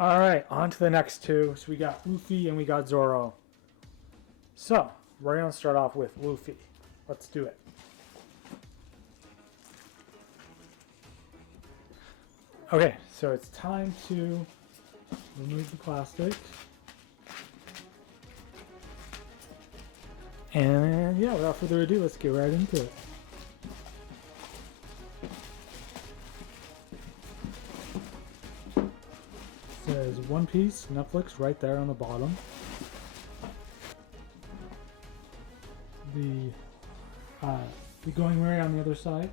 Alright, on to the next two. So we got Luffy and we got Zoro. So, we're going to start off with Luffy. Let's do it. Okay, so it's time to remove the plastic. And yeah, without further ado, let's get right into it. It says One Piece, Netflix, right there on the bottom. The Going Merry on the other side,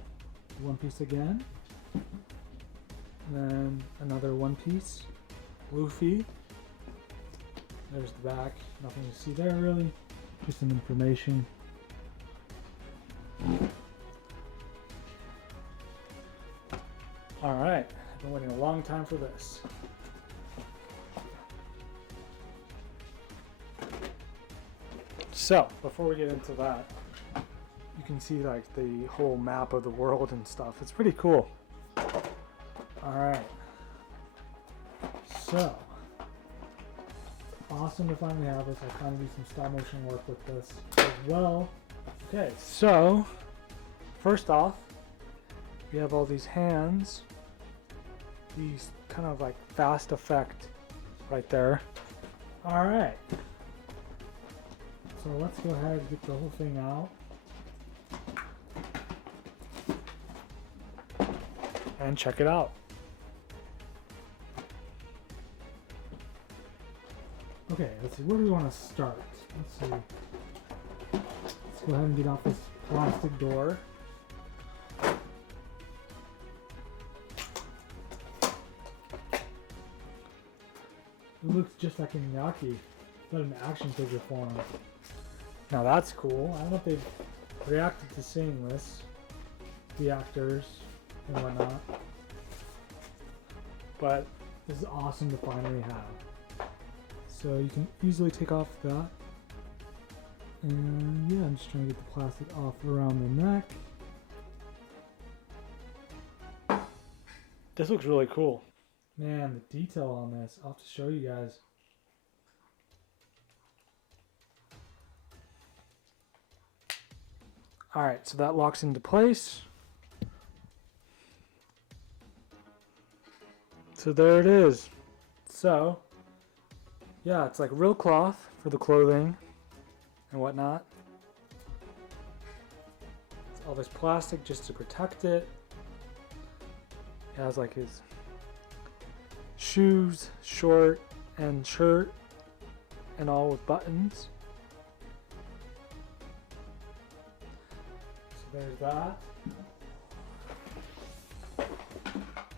One Piece again. And then another One Piece, Luffy. There's the back, nothing to see there really, just some information. Alright, I've been waiting a long time for this. So, before we get into that, you can see like the whole map of the world and stuff. It's pretty cool. Alright. So, awesome to finally have this. I'll kind of do some stop motion work with this as well. Okay, so, first off, we have all these hands. These kind of like fast effect right there. Alright. So let's go ahead and get the whole thing out. And check it out. Okay, let's see, where do we want to start? Let's see. Let's go ahead and get off this plastic door. It looks just like a Miyake, but in action figure form. Now that's cool. I don't know if they've reacted to seeing this, the actors and whatnot, but this is awesome to finally have. So you can easily take off that, and yeah, I'm just trying to get the plastic off around the neck. This looks really cool. Man, the detail on this, I'll have to show you guys. Alright, so that locks into place. So there it is. So, yeah, it's like real cloth for the clothing and whatnot. It's all this plastic just to protect it. It has like his shoes, short, and shirt, and all with buttons. There's that.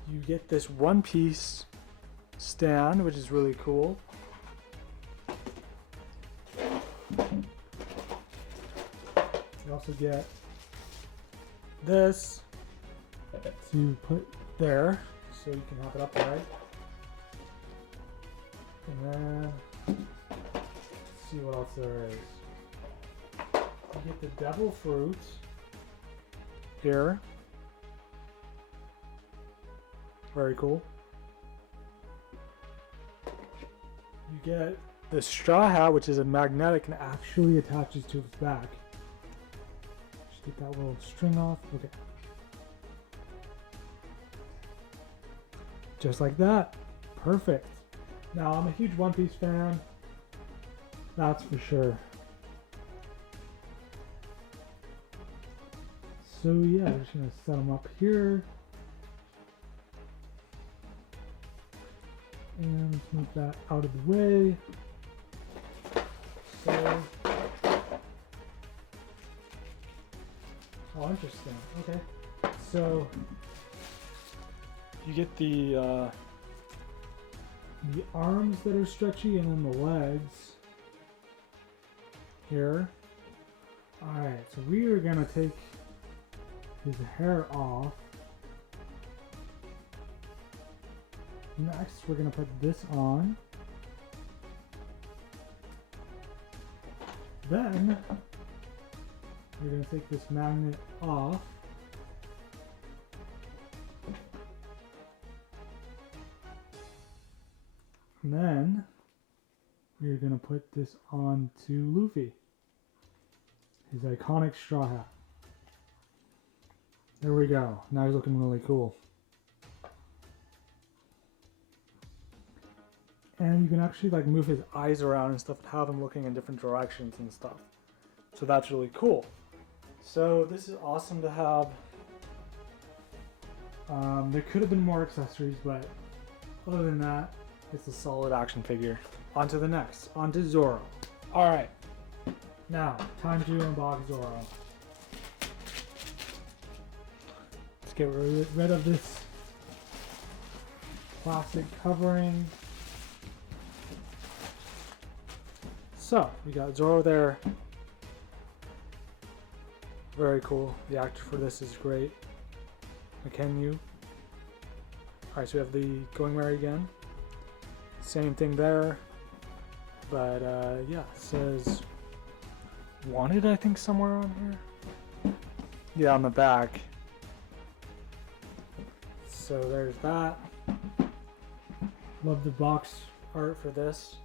You get this One Piece stand, which is really cool. You also get this to put there, so you can have it upright. And then, let's see what else there is. You get the devil fruit here. Very cool. You get the straw hat, which is a magnetic and actually attaches to its back. Just get that little string off. Okay. Just like that. Perfect. Now, I'm a huge One Piece fan. That's for sure. So yeah, I'm just going to set them up here. And let's move that out of the way. So, oh, interesting. Okay. So, you get the arms that are stretchy and then the legs here. Alright, so we are going to take his hair off. Next, we're going to put this on. Then, we're going to take this magnet off. And then we're going to put this on to Luffy. His iconic straw hat. There we go. Now he's looking really cool. And you can actually like move his eyes around and stuff and have him looking in different directions and stuff. So that's really cool. So this is awesome to have. There could have been more accessories, but other than that, it's a solid action figure. On to the next. On to Zoro. Alright. Now, time to unbox Zoro. Let's get rid of this plastic covering. So, we got Zoro there. Very cool. The actor for this is great. McKenyu. Alright, so we have the Going Merry again. Same thing there. But, yeah, it says Wanted, I think, somewhere on here. Yeah, on the back. So there's that. Love the box art for this.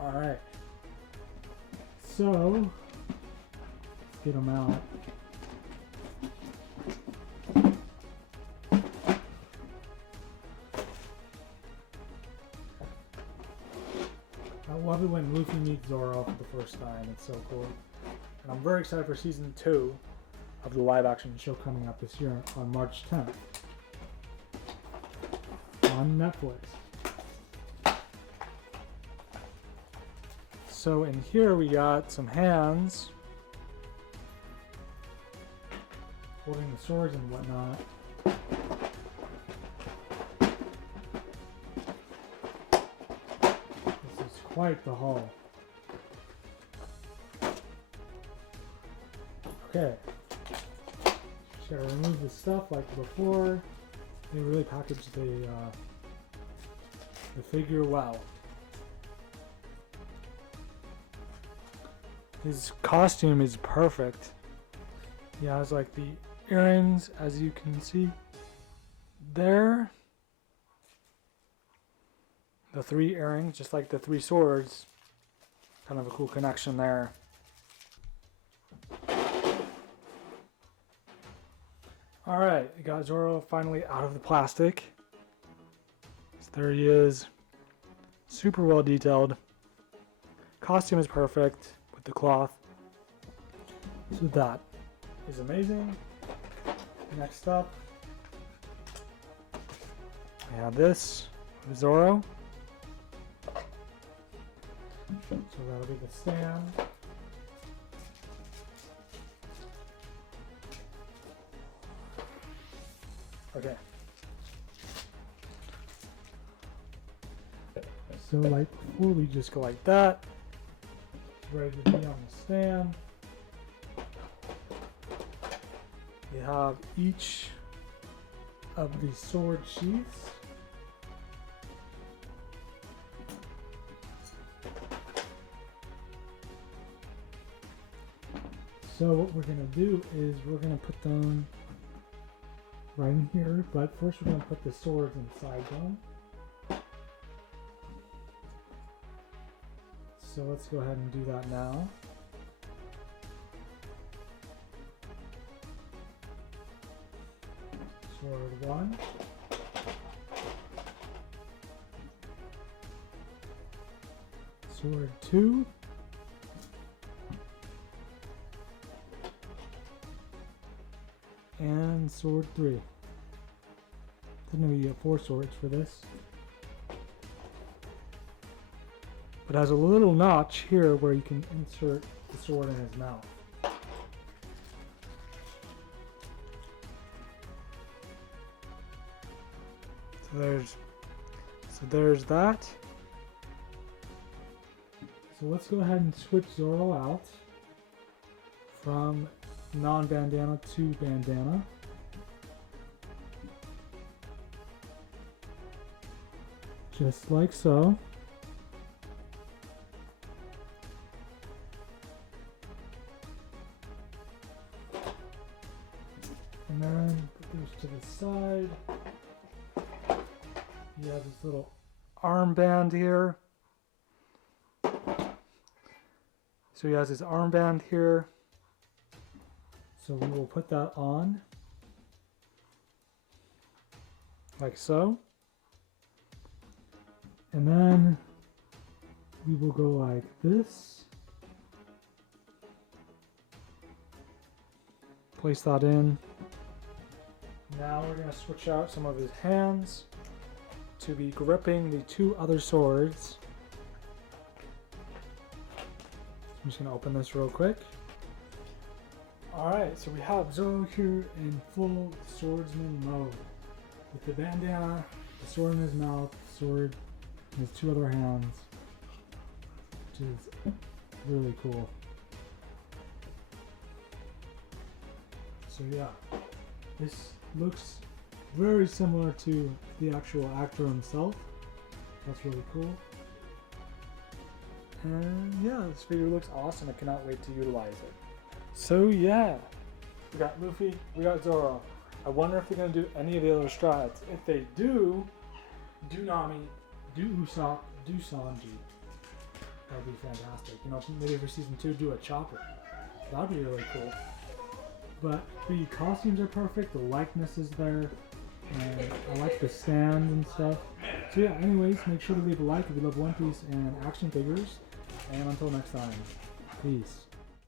Alright. So, let's get them out. I love it when Luffy meets Zoro for the first time. It's so cool. And I'm very excited for season 2 of the live action show coming up this year on March 10th on Netflix. So in here we got some hands holding the swords and whatnot. This is quite the haul. Okay, just gotta remove the stuff like before. They really packaged the figure well. His costume is perfect. He has like the earrings, as you can see there. The 3 earrings, just like the 3 swords. Kind of a cool connection there. Alright, we got Zoro finally out of the plastic. So there he is. Super well detailed. Costume is perfect with the cloth. So that is amazing. Next up, we have this with Zoro. So that'll be the stand. Okay. So like before, we just go like that. Ready to be on the stand. You have each of the sword sheaths. So what we're going to do is we're going to put them right in here, but first we're going to put the swords inside them. So let's go ahead and do that now. Sword 1. Sword 2. And sword 3. There's going to be 4 swords for this. It has a little notch here where you can insert the sword in his mouth. So there's that. So let's go ahead and switch Zoro out from non-bandana to bandana. Just like so. And then put those to the side. You have this little armband here. So he has his armband here. So we will put that on. Like so. And then we will go like this. Place that in. Now we're going to switch out some of his hands to be gripping the two other swords. I'm just going to open this real quick. Alright, so we have Zoro here in full swordsman mode. With the bandana, the sword in his mouth, the sword in his two other hands. Which is really cool. So yeah, this looks very similar to the actual actor himself. That's really cool. And yeah, this figure looks awesome. I cannot wait to utilize it. So yeah, we got Luffy, we got Zoro. I wonder if they're going to do any of the other strats. If they do Nami, do Usopp, do Sanji. That would be fantastic. You know, maybe for season 2, do a Chopper. That would be really cool. But the costumes are perfect, the likeness is there, and I like the stand and stuff. So yeah, anyways, make sure to leave a like if you love One Piece and action figures. And until next time, peace.